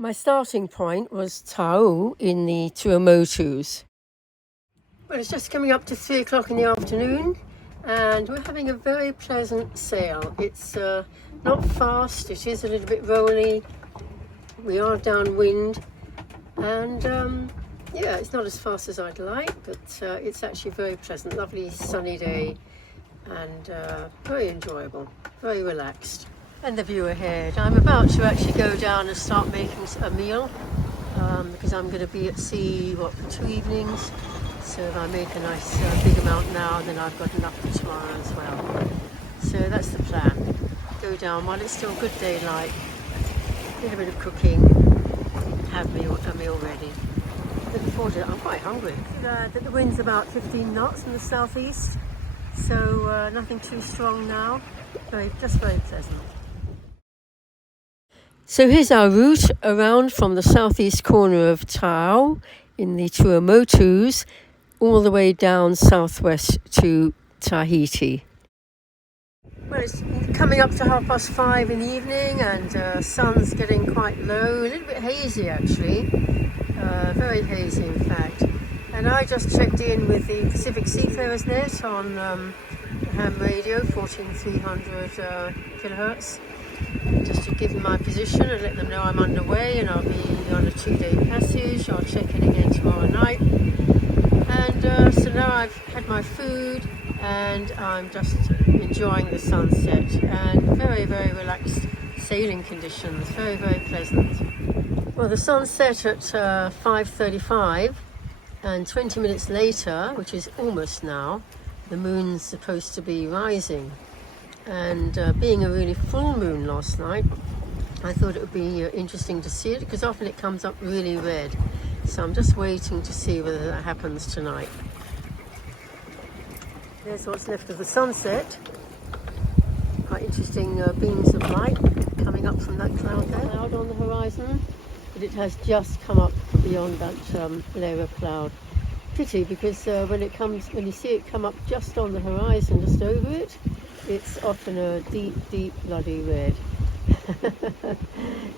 My starting point was Tau in the Tuamotus. Well, it's just coming up to 3 o'clock in the afternoon and we're having a very pleasant sail. It's not fast, it is a little bit rolly, we are downwind and yeah, it's not as fast as I'd like, but it's actually very pleasant, lovely sunny day and very enjoyable, very relaxed. And the view ahead. I'm about to actually go down and start making a meal because I'm going to be at sea for 2 evenings. So if I make a nice big amount now, then I've got enough for tomorrow as well. So that's the plan. Go down while it's still good daylight, a little bit of cooking, have a meal ready. Looking forward to it. I'm quite hungry. The wind's about 15 knots in the southeast, so nothing too strong now. Just very pleasant. So here's our route around from the southeast corner of Tau in the Tuamotus all the way down southwest to Tahiti. Well, it's coming up to 5:30 in the evening and sun's getting quite low, a little bit hazy actually, very hazy in fact. And I just checked in with the Pacific Seafarers Net on ham radio, 14300 kilohertz. Just to give them my position and let them know I'm underway and I'll be on a 2-day passage. I'll check in again tomorrow night. And so now I've had my food and I'm just enjoying the sunset and very, very relaxed sailing conditions, very, very pleasant. Well, the sun set at 5:35 and 20 minutes later, which is almost now, the moon's supposed to be rising. And being a really full moon last night, I thought it would be interesting to see it because often it comes up really red. So I'm just waiting to see whether that happens tonight. There's what's left of the sunset. Quite interesting beams of light coming up from that cloud there. Cloud on the horizon, but it has just come up beyond that layer of cloud. Pity because when you see it come up just on the horizon, just over it, it's often a deep, deep bloody red.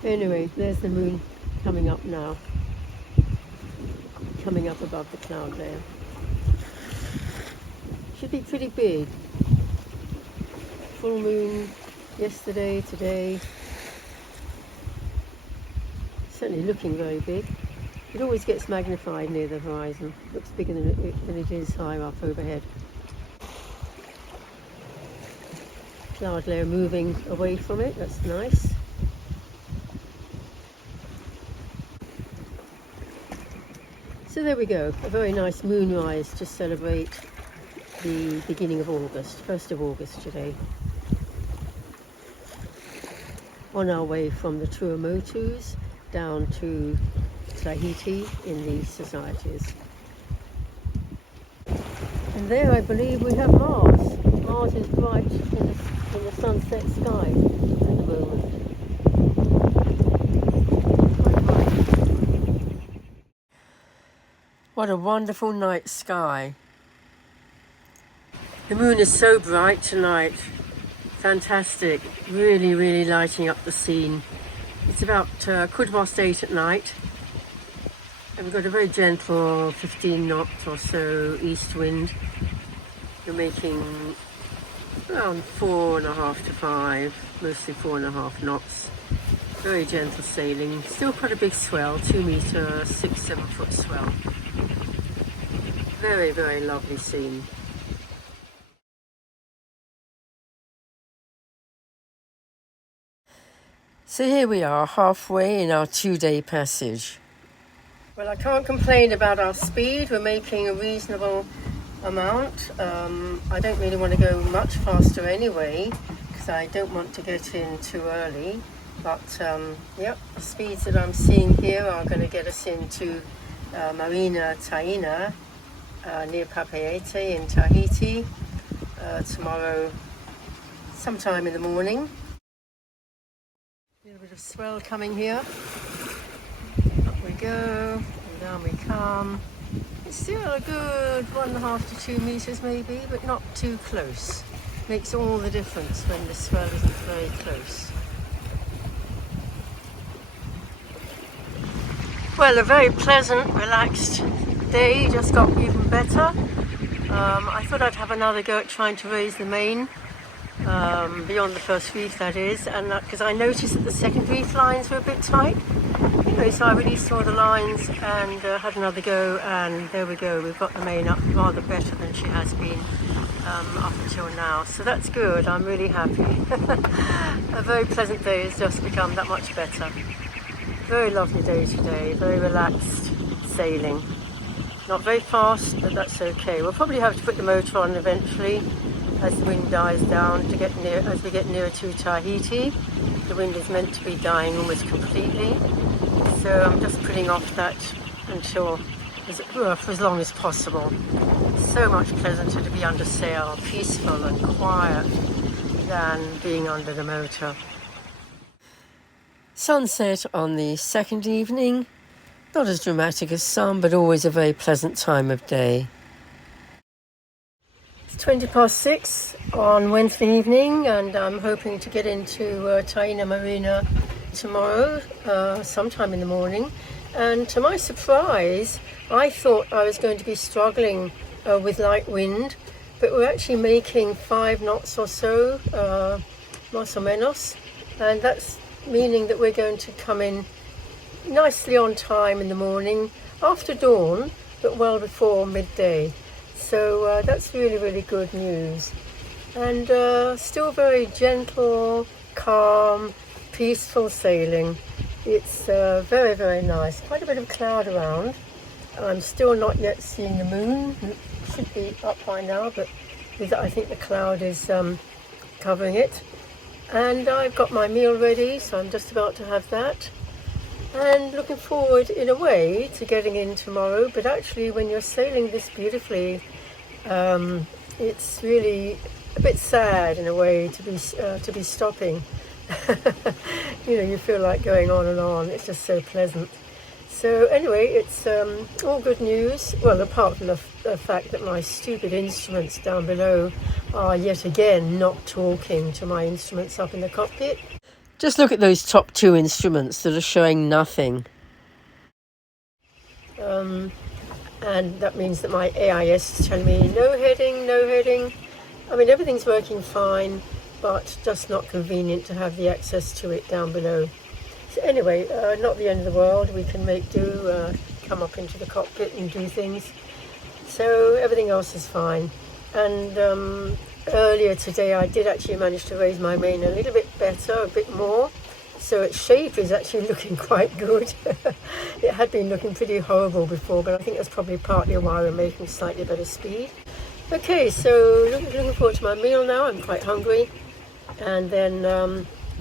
Anyway, there's the moon coming up now. Coming up above the cloud there. Should be pretty big. Full moon yesterday, today. Certainly looking very big. It always gets magnified near the horizon. Looks bigger than it is higher up overhead. Cloud layer moving away from it, that's nice. So there we go, a very nice moonrise to celebrate the beginning of August, 1st of August today. On our way from the Tuamotus down to Tahiti in the societies. And there I believe we have Mars. Mars is bright in the sunset sky at the moment. What a wonderful night sky. The moon is so bright tonight. Fantastic. Really, really lighting up the scene. It's about 8:15 at night. And we've got a very gentle 15 knot or so east wind. You're making around 4.5 to 5, mostly 4.5 knots. Very gentle sailing. Still quite a big swell, 2 metre, 6-7 foot swell. Very, very lovely scene. So here we are, halfway in our 2-day passage. Well, I can't complain about our speed. We're making a reasonable amount. I don't really want to go much faster anyway because I don't want to get in too early. But yep, the speeds that I'm seeing here are going to get us into marina Taina near Papeete in Tahiti tomorrow sometime in the morning. A little bit of swell coming here. Up we go, and down we come. It's still a good 1.5 to 2 meters maybe, but not too close. Makes all the difference when the swell isn't very close. Well, a very pleasant, relaxed day, just got even better. I thought I'd have another go at trying to raise the main, beyond the first reef that is, and because I noticed that the second reef lines were a bit tight. Anyway, so I released all the lines and had another go, and there we go, we've got the main up rather better than she has been up until now, so that's good. I'm really happy. A very pleasant day has just become that much better. Very lovely day today, very relaxed sailing. Not very fast, but that's okay. We'll probably have to put the motor on eventually as the wind dies down to get near, as we get nearer to Tahiti. The wind is meant to be dying almost completely, so I'm just putting off that until for as long as possible. So much pleasanter to be under sail, peaceful and quiet, than being under the motor. Sunset on the second evening. Not as dramatic as some, but always a very pleasant time of day. It's 6:20 on Wednesday evening, and I'm hoping to get into Taina Marina tomorrow, sometime in the morning. And to my surprise, I thought I was going to be struggling with light wind, but we're actually making 5 knots or so, más o menos, and that's meaning that we're going to come in nicely on time in the morning, after dawn, but well before midday. So that's really, really good news. And still very gentle, calm, peaceful sailing. It's very, very nice. Quite a bit of cloud around. I'm still not yet seeing the moon. It should be up by now, but I think the cloud is covering it. And I've got my meal ready, so I'm just about to have that. And looking forward, in a way, to getting in tomorrow. But actually, when you're sailing this beautifully, it's really a bit sad in a way to be stopping. You know, you feel like going on and on. It's just so pleasant. So anyway, it's all good news. Well, apart from the fact that my stupid instruments down below are yet again not talking to my instruments up in the cockpit. Just look at those top 2 instruments that are showing nothing. And that means that my AIS is telling me no heading, no heading. I mean, everything's working fine, but just not convenient to have the access to it down below. So anyway, not the end of the world. We can make do, come up into the cockpit and do things. So everything else is fine. And earlier today I did actually manage to raise my main a little bit better, a bit more. So its shape is actually looking quite good. It had been looking pretty horrible before, but I think that's probably partly why we're making slightly better speed. Okay, so looking forward to my meal now. I'm quite hungry. And then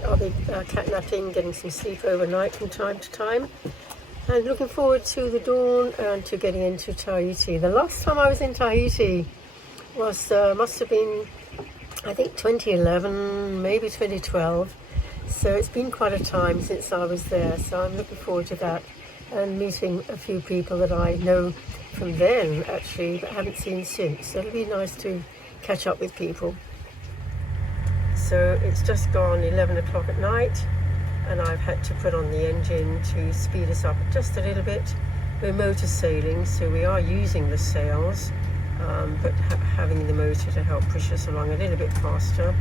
I'll be catnapping, getting some sleep overnight from time to time. And looking forward to the dawn and to getting into Tahiti. The last time I was in Tahiti was, must have been, I think 2011, maybe 2012. So it's been quite a time since I was there. So I'm looking forward to that and meeting a few people that I know from then, actually, but haven't seen since. So it'll be nice to catch up with people. So it's just gone 11 o'clock at night, and I've had to put on the engine to speed us up just a little bit. We're motor sailing, so we are using the sails, but having the motor to help push us along a little bit faster.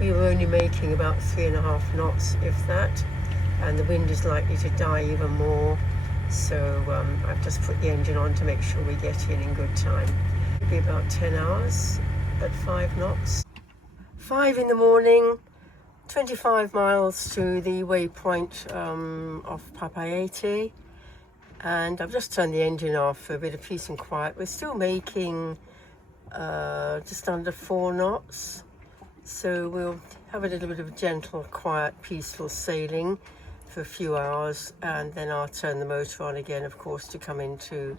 We were only making about 3.5 knots, if that, and the wind is likely to die even more. So I've just put the engine on to make sure we get in good time. It'll be about 10 hours at 5 knots. 5 in the morning, 25 miles to the waypoint of Papeete, and I've just turned the engine off for a bit of peace and quiet. We're still making just under 4 knots, so we'll have a little bit of gentle, quiet, peaceful sailing for a few hours, and then I'll turn the motor on again, of course, to come into,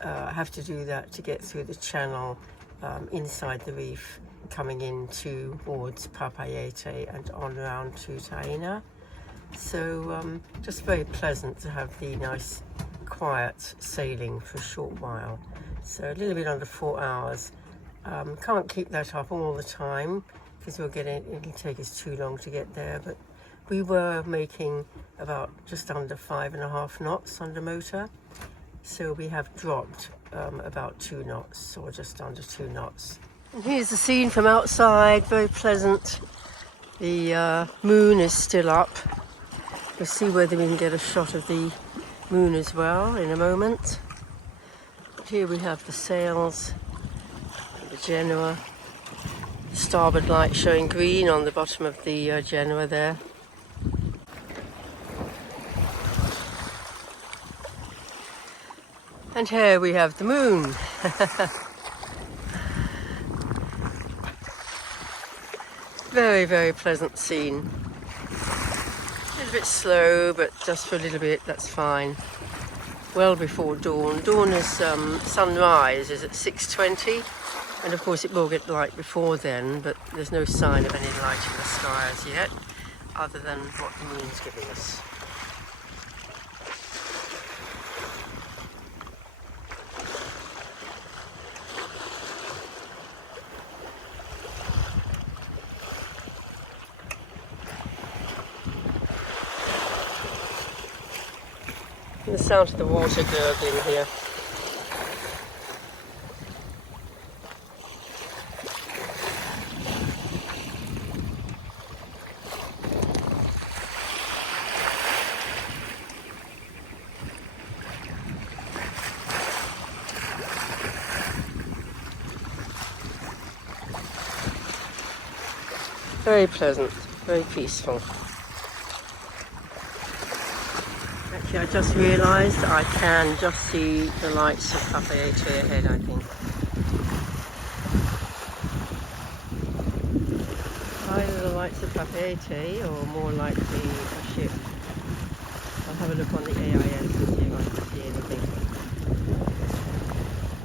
have to do that to get through the channel inside the reef, coming in towards Papeete and on around to Taina. So just very pleasant to have the nice quiet sailing for a short while. So a little bit under 4 hours. Can't keep that up all the time because it'll take us too long to get there, but we were making about just under 5.5 knots under motor. So we have dropped about 2 knots, or just under 2 knots. And here's the scene from outside, very pleasant. The moon is still up. We'll see whether we can get a shot of the moon as well in a moment. But here we have the sails, the Genoa, the starboard light showing green on the bottom of the Genoa there. And here we have the moon. Very, very pleasant scene. A little bit slow, but just for a little bit, that's fine. Well before dawn. Dawn is sunrise is at 6:20, and of course it will get light before then, but there's no sign of any light in the sky as yet, other than what the moon's giving us. The sound of the water gurgling here. Very pleasant, very peaceful. Actually, I just realised I can just see the lights of Papeete ahead, I think. Either the lights of Papeete or more likely a ship. I'll have a look on the AIS and see if I can see anything.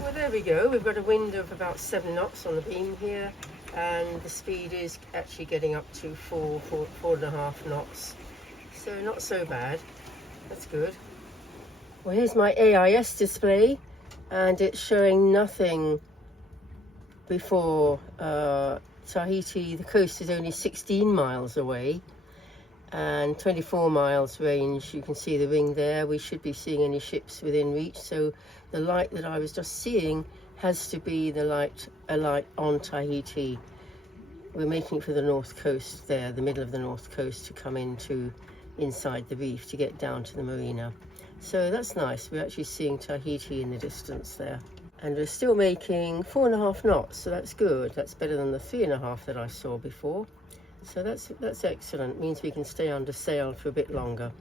Well, there we go. We've got a wind of about 7 knots on the beam here, and the speed is actually getting up to 4.5 knots. So not so bad. That's good. Well, here's my AIS display, and it's showing nothing before Tahiti. The coast is only 16 miles away, and 24 miles range. You can see the ring there. We should be seeing any ships within reach. So the light that I was just seeing has to be a light on Tahiti. We're making for the north coast there, the middle of the north coast, to come inside the reef to get down to the marina. So that's nice. We're actually seeing Tahiti in the distance there. And we're still making 4.5 knots, so that's good. That's better than the 3.5 that I saw before. So that's excellent. Means we can stay under sail for a bit longer.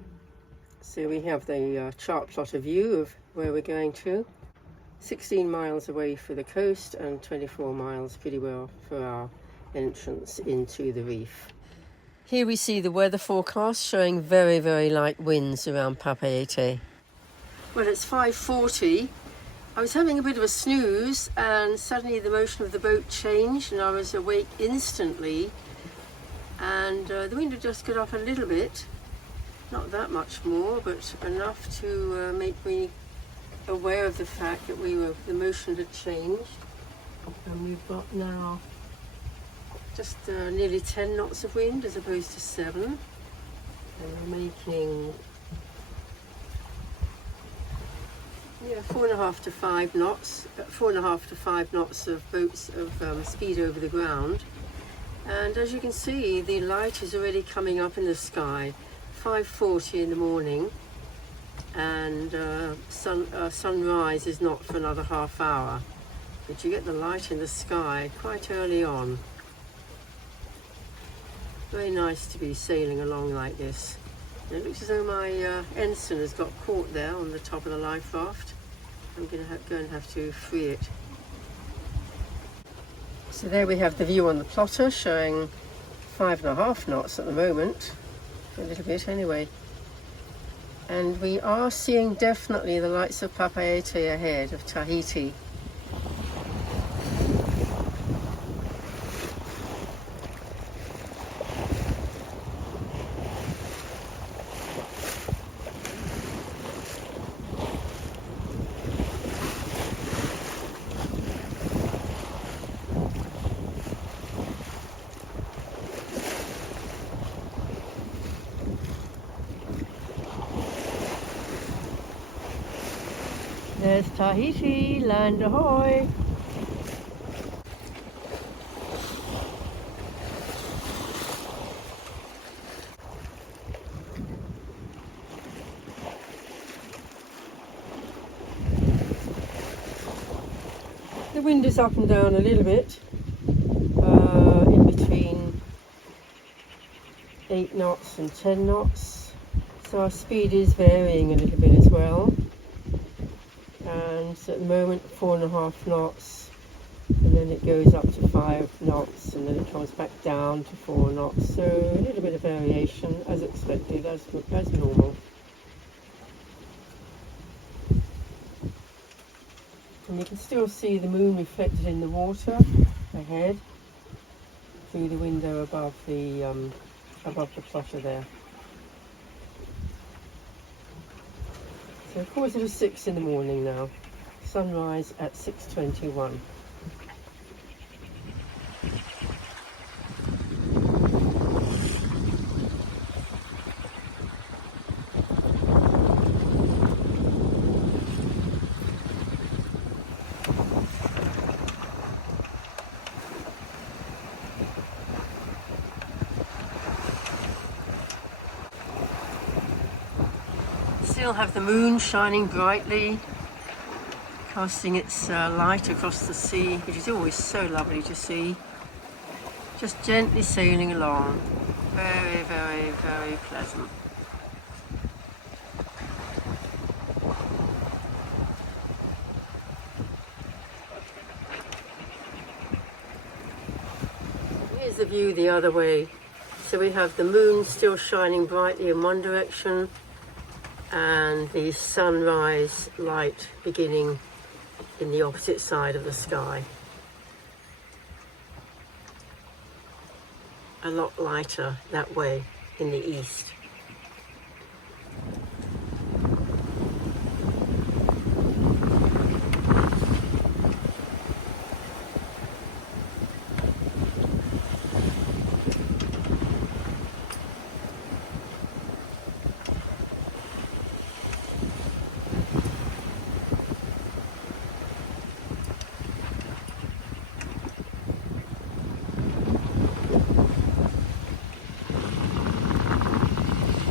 So we have the chart plotter view of where we're going to. 16 miles away for the coast and 24 miles pretty well for our entrance into the reef. Here we see the weather forecast showing very, very light winds around Papeete. Well, it's 5:40. I was having a bit of a snooze, and suddenly the motion of the boat changed and I was awake instantly, and the wind had just got up a little bit, not that much more, but enough to make me aware of the fact that the motion had changed, and we've got now just nearly 10 knots of wind as opposed to 7, and we're making 4.5 to 5 knots, 4.5 to 5 knots of boats of speed over the ground. And as you can see, the light is already coming up in the sky. 5:40 in the morning, and sunrise is not for another half hour, but you get the light in the sky quite early on. Very nice to be sailing along like this. And it looks as though my ensign has got caught there on the top of the life raft. I'm going to have to free it. So there we have the view on the plotter showing 5.5 knots at the moment, for a little bit anyway. And we are seeing definitely the lights of Papeete ahead of Tahiti. There's Tahiti, land ahoy! The wind is up and down a little bit, in between 8 knots and 10 knots, so our speed is varying a little bit as well, and at the moment 4.5 knots, and then it goes up to 5 knots, and then it comes back down to 4 knots, so a little bit of variation as expected, as normal. And you can still see the moon reflected in the water ahead through the window above the plotter there. So 5:45 in the morning now. Sunrise at 6:21. Still have the moon shining brightly, casting its light across the sea, which is always so lovely to see. Just gently sailing along. Very, very, very pleasant. Here's the view the other way. So we have the moon still shining brightly in one direction, and the sunrise light beginning in the opposite side of the sky. A lot lighter that way in the east.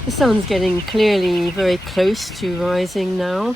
The sun's getting clearly very close to rising now.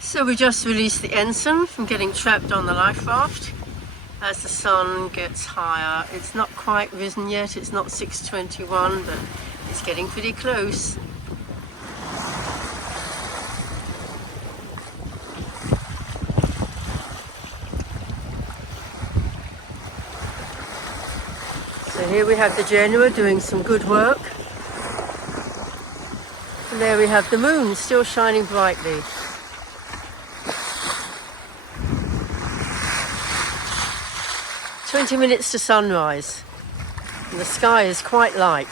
So we just released the ensign from getting trapped on the life raft. As the sun gets higher, it's not quite risen yet, it's not 6:21, but it's getting pretty close. So here we have the Jeanne doing some good work. And there we have the moon still shining brightly. 20 minutes to sunrise, and the sky is quite light.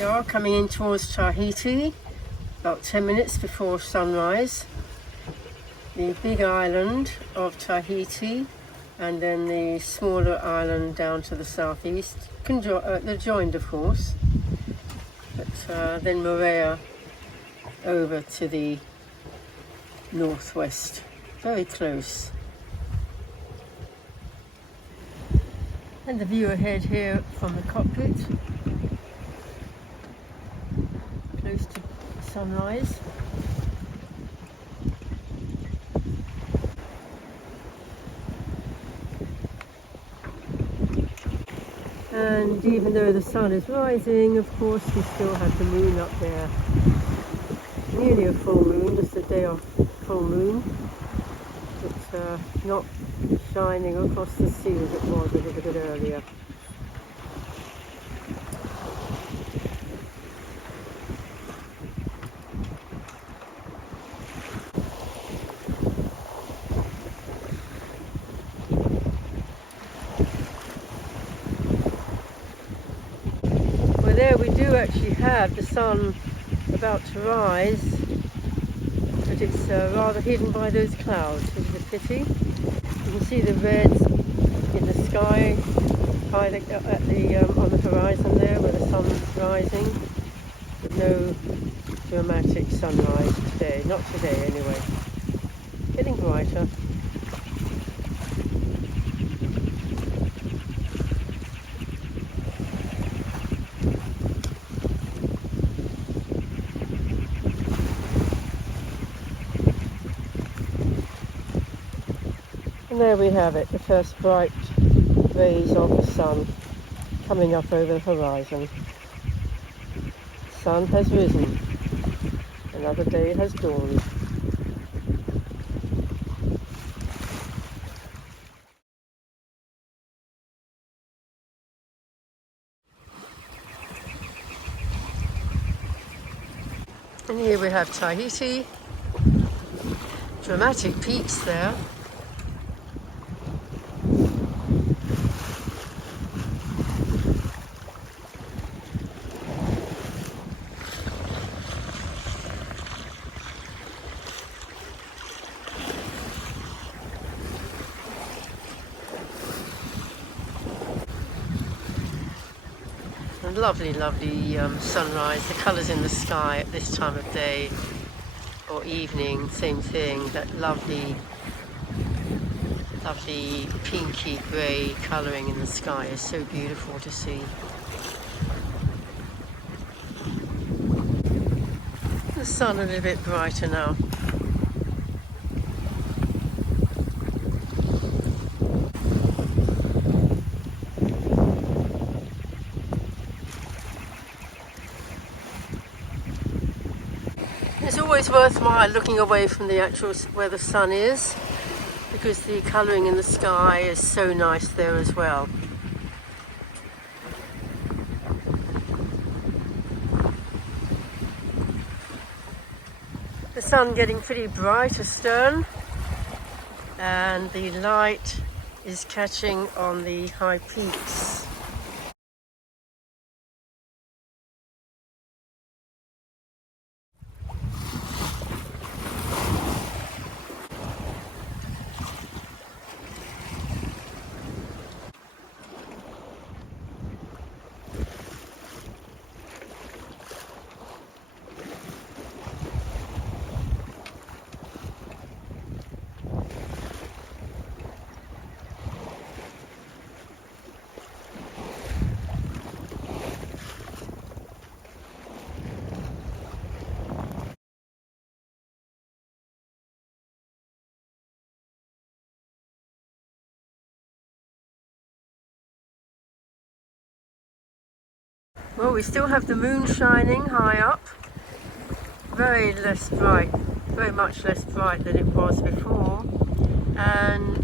We are coming in towards Tahiti, about 10 minutes before sunrise. The big island of Tahiti, and then the smaller island down to the southeast. They're joined, of course, but then Moorea over to the northwest, very close. And the view ahead here from the cockpit, close to sunrise. And even though the sun is rising, of course, we still have the moon up there. Nearly a full moon, just a day of full moon. But not shining across the sea as it was a little bit earlier. Well, there we do actually have the sun about to rise, but it's rather hidden by those clouds, which is a pity. You can see the reds in the sky high on the horizon there where the sun's rising, but no dramatic sunrise today, not today anyway. Getting brighter. And there we have it, the first bright rays of the sun coming up over the horizon. The sun has risen, another day has dawned. And here we have Tahiti, dramatic peaks there. Lovely, lovely sunrise. The colours in the sky at this time of day or evening, same thing. That lovely, lovely pinky grey colouring in the sky is so beautiful to see. The sun a little bit brighter now. It's always worthwhile looking away from the actual where the sun is, because the colouring in the sky is so nice there as well. The sun getting pretty bright astern, and the light is catching on the high peaks. Well, we still have the moon shining high up, very less bright, very much less bright than it was before. And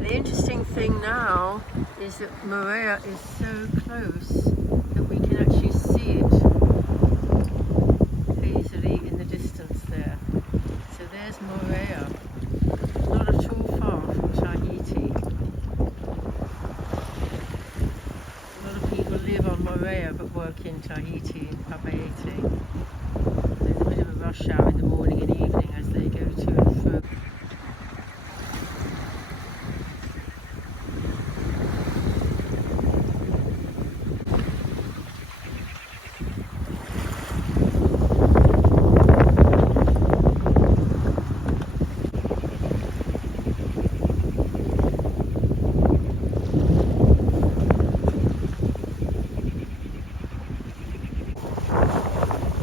the interesting thing now is that Moorea is so close that we can actually see it hazily in the distance there. So there's Moorea, not at all far from Tahiti. A lot of people live on Moorea way of work in Tahiti, in Papeete. There's a bit of a rush hour in the morning and evening as they go to and fro.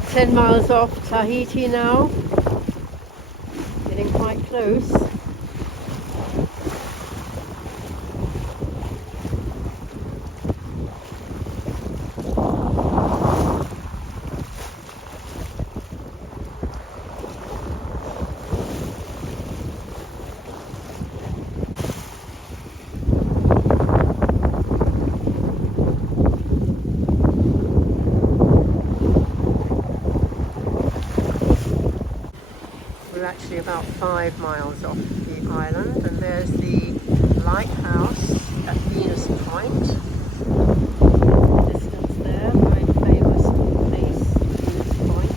Ten miles off Tahiti now, getting quite close. We're actually about 5 miles off the island, and there's the lighthouse at Venus Point. Distance there, very famous place, Venus Point,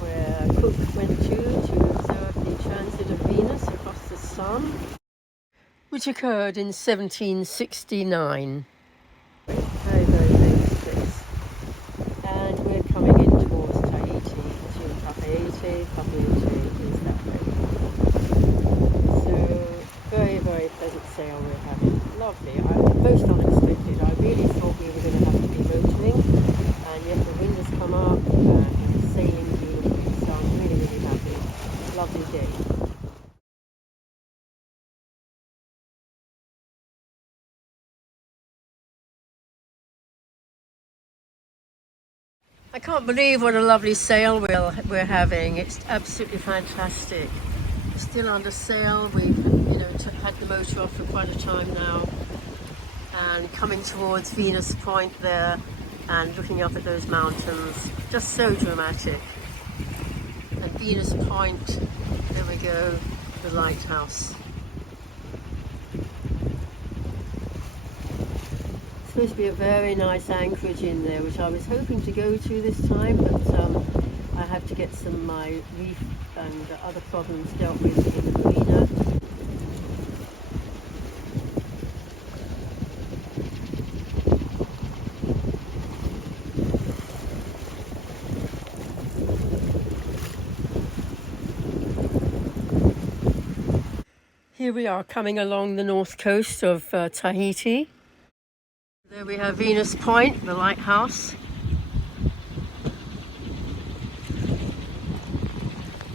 where Cook went to observe the transit of Venus across the sun, which occurred in 1769. Very, very famous place. And we're coming in towards Tahiti, to Papeete. Papeete is that way. So, very, very pleasant sail we're having. Lovely. Most unexpected. I really thought we were going to have to be motoring, and yet the wind has come up and sailing beautifully. So I'm really, really happy. Lovely day. I can't believe what a lovely sail we're having. It's absolutely fantastic. We're still under sail. We've had the motor off for quite a time now, and coming towards Venus Point there and looking up at those mountains. Just so dramatic. And Venus Point, there we go, the lighthouse. Supposed to be a very nice anchorage in there, which I was hoping to go to this time, but I have to get some of my reef and other problems dealt with in the marina. Here we are coming along the north coast of Tahiti. There we have Venus Point, the lighthouse.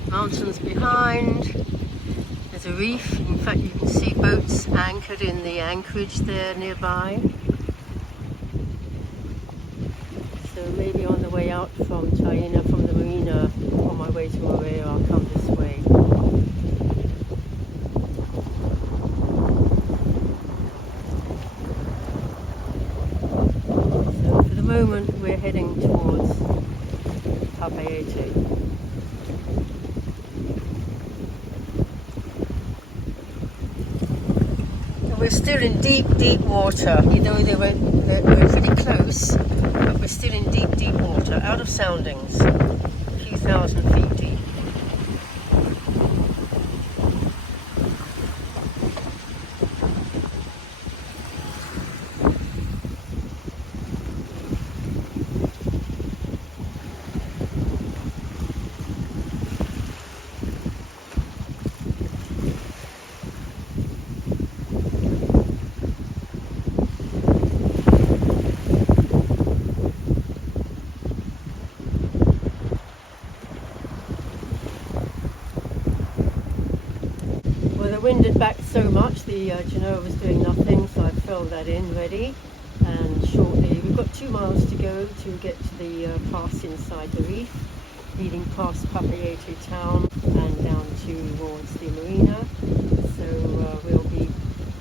Mountains behind. There's a reef. In fact, you can see boats anchored in the anchorage there nearby. So maybe on the way out from Taina, from the marina, on my way to Moorea, I'll come this way. Moment we're heading towards Papeete. And we're still in deep, deep water. You know, we're pretty close, but we're still in deep, deep water, out of soundings, a few thousand feet deep. The wind had backed so much, the Jeanne was doing nothing, so I filled that in ready, and shortly we've got 2 miles to go to get to the pass inside the reef, leading past Papeete town and down towards the marina. So we'll be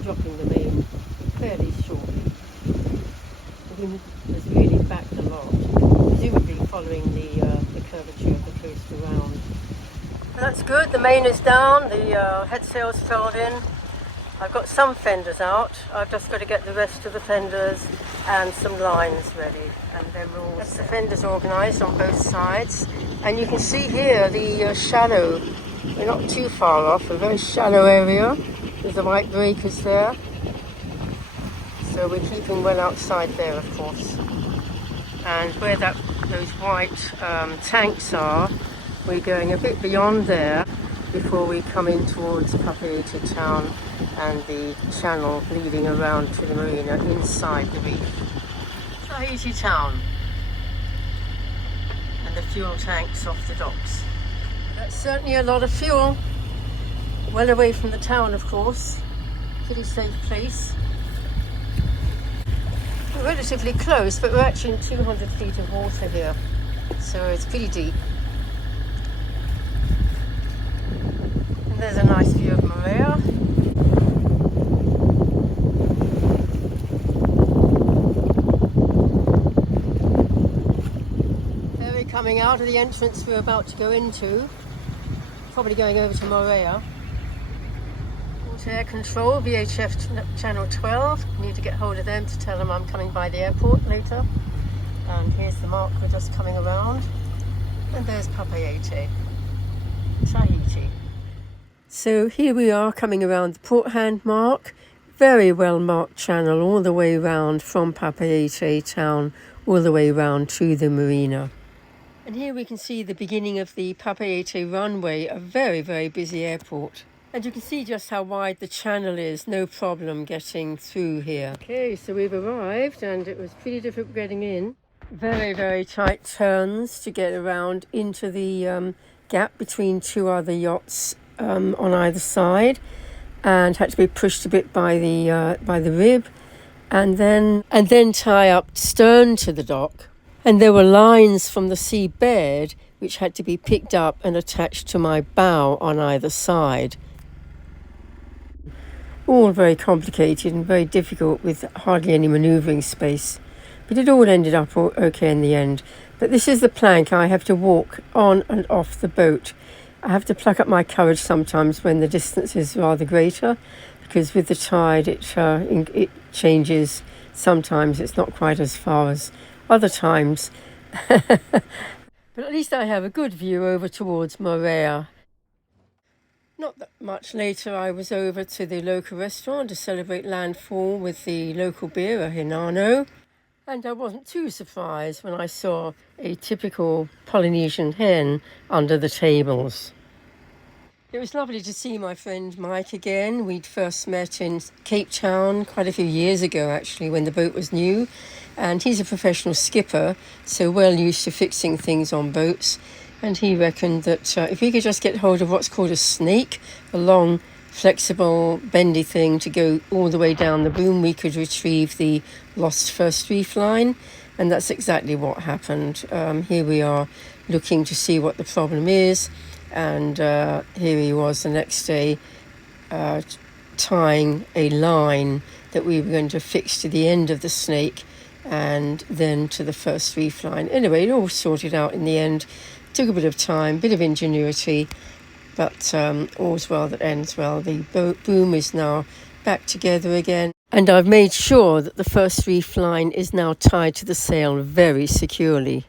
dropping the main fairly shortly. The wind has really backed a lot, presumably following the curvature of the coast around. That's good, the main is down, the head sail's filled in, I've got some fenders out. I've just got to get the rest of the fenders and some lines ready, and then we'll... That's the fenders organised on both sides, and you can see here the shallow. We're not too far off, a very shallow area. There's the white breakers there, so we're keeping well outside there, of course. And where those white tanks are, we're going a bit beyond there before we come in towards Papeete town and the channel leading around to the marina inside the reef. Tahiti town and the fuel tanks off the docks. That's certainly a lot of fuel. Well away from the town, of course. Pretty safe place. We're relatively close, but we're actually in 200 feet of water here, so it's pretty deep. And there's a nice view of Moorea. There we're coming out of the entrance we're about to go into. Probably going over to Moorea. Water air control, VHF channel 12. Need to get hold of them to tell them I'm coming by the airport later. And here's the mark we're just coming around. And there's Papeete, Tahiti. So here we are coming around the port hand mark. Very well marked channel all the way round from Papeete town all the way round to the marina. And here we can see the beginning of the Papeete runway, a very, very busy airport. And you can see just how wide the channel is, no problem getting through here. Okay, so we've arrived and it was pretty difficult getting in. Very, very tight turns to get around into the gap between two other yachts on either side, and had to be pushed a bit by the rib, and then tie up stern to the dock. And there were lines from the seabed which had to be picked up and attached to my bow on either side. All very complicated and very difficult with hardly any manoeuvring space. But it all ended up okay in the end. But this is the plank I have to walk on and off the boat. I have to pluck up my courage sometimes when the distance is rather greater, because with the tide it changes. Sometimes it's not quite as far as other times. But at least I have a good view over towards Moorea. Not that much later I was over to the local restaurant to celebrate landfall with the local beer, a Hinano. And I wasn't too surprised when I saw a typical Polynesian hen under the tables. It was lovely to see my friend Mike again. We'd first met in Cape Town quite a few years ago, actually, when the boat was new. And he's a professional skipper, so well used to fixing things on boats. And he reckoned that if we could just get hold of what's called a snake, a long, flexible, bendy thing to go all the way down the boom, we could retrieve the lost first reef line. And that's exactly what happened. Here we are looking to see what the problem is. And here he was the next day tying a line that we were going to fix to the end of the snake and then to the first reef line. Anyway, it all sorted out in the end. Took a bit of time, bit of ingenuity, but all's well that ends well. The boom is now back together again. And I've made sure that the first reef line is now tied to the sail very securely.